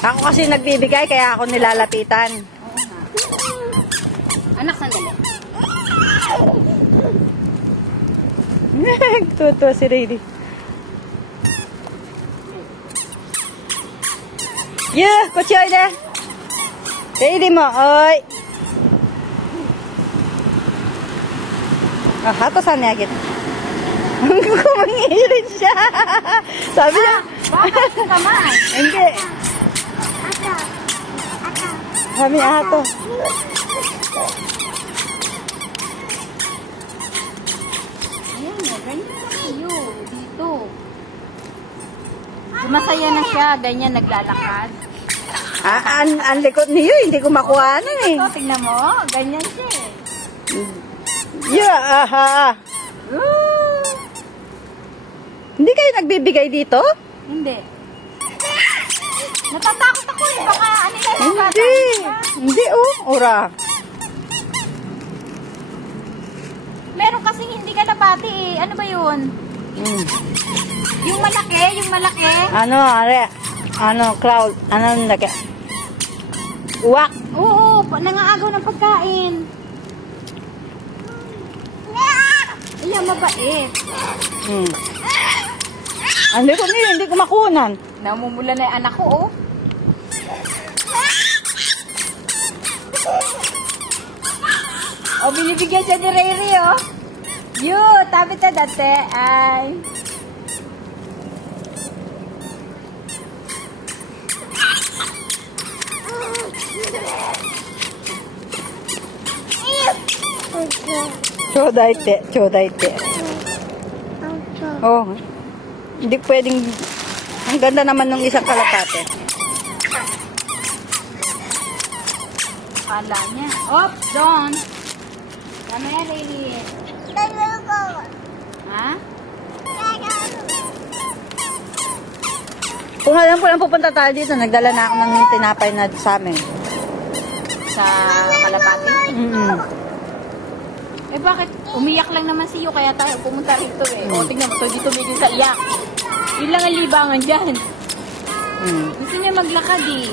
Ako kasi nagbibigay, kaya ako nilalapitan. Oo nga. Anak, sandali. Tuto si Rady. Yeah, kutsi oy de. Rady mo, oy. Ah, hato saan niya agit? Kumangirin siya. Sabi niya. Bakit ka naman? Hindi. Sabi niya, hato. Ayan o, ganyan na kayo. Dito. Masaya na siya, ganyan naglalakad. Ah, ang likod niyo, hindi ko makuha na eh. Ito, tingnan mo, ganyan siya eh. Yeah, aha. Hindi kayo nagbibigay dito? Hindi. Natatakot ako eh, baka ano yan. Hindi. Hindi oh, ora. Meron kasing hindi ka nabati eh. Ano ba yun? Yung malaki. Ano, are? Ano, cloud? Ano nake? Uwak. Oo, nangaagaw ng pagkain. Ayan, mabait. Ang likod niyo, hindi ko makunan. Namumula na yung anak ko, oh. Oh, binibigyan siya ni Riri, oh. Yu, tabi ta dati, ay. Chodaite. Oh, hindi pwedeng, ang ganda naman ng isang kalapate. Kala niya. Op, doon. Kamaya, Riri. Ha? Kung alam ko lang pupunta tayo dito, nagdala na ako ng tinapay na sa amin. Sa kalapati? Eh bakit? Umiyak lang naman si Yu, kaya tayo pumunta rito eh. O, tingnan mo, so dito medyo sa iyak. Yun lang ang libangan dyan. Gusto niya maglakad eh.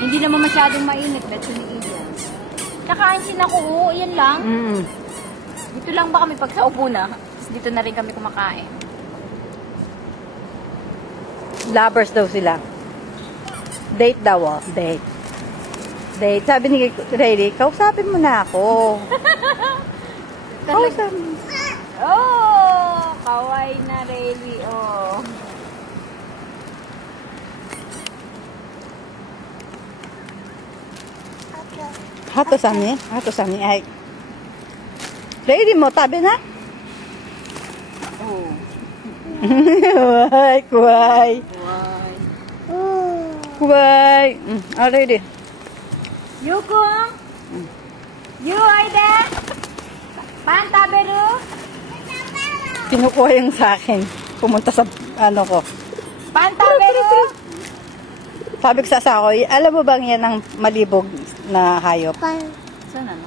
Hindi naman masyadong mainit, let's umiiyan. Kakain sin ako, oo, yan lang. Dito lang ba kami pag sa upo na? Dito na rin kami kumakain. Lovers daw sila. Date daw, oh. Date. Sabi ni Rayleigh, kausapin mo na ako. Kausapin. Oh, kawaii na Rayleigh, oh. Hato sami ay. Rayleigh mo, tabi na. Oh. Kuway. Why? Kuway. Rayleigh. Yuko? Yu, ay de? Pantaberu? Kinukuha yung sa akin. Pumunta sa ano ko. Pantaberu? Sabi ko sa asawa ko, alam mo bang yan ang malibog na hayop? Saan ano?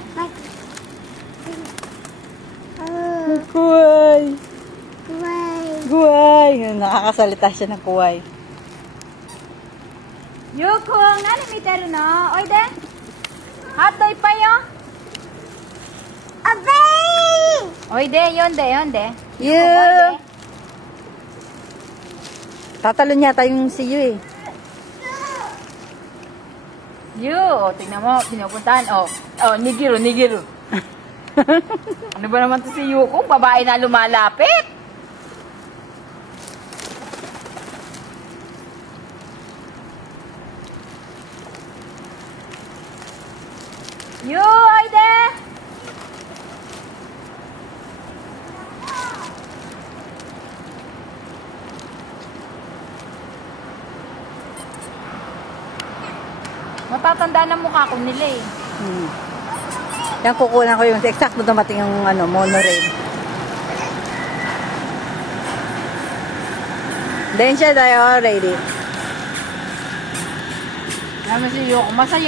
Kuway. Kuway. Nakakasalita siya ng kuway. Yuko, nani miteru no? Oy de? Hatoy pa yo? Oy de, yon de. Yeah. Tatalon yata yung si Yu eh. Yu, oh, tingnan mo, pinupuntahan. Oh, nigiru. Ano ba naman to si Yuko? Babae na lumalapit. Yu, ay de! Matatanda na mukha ko nila eh. Yan kukunan ko yung exact dumating yung monorail. Then siya tayo ready. Naman si Yuko, masaya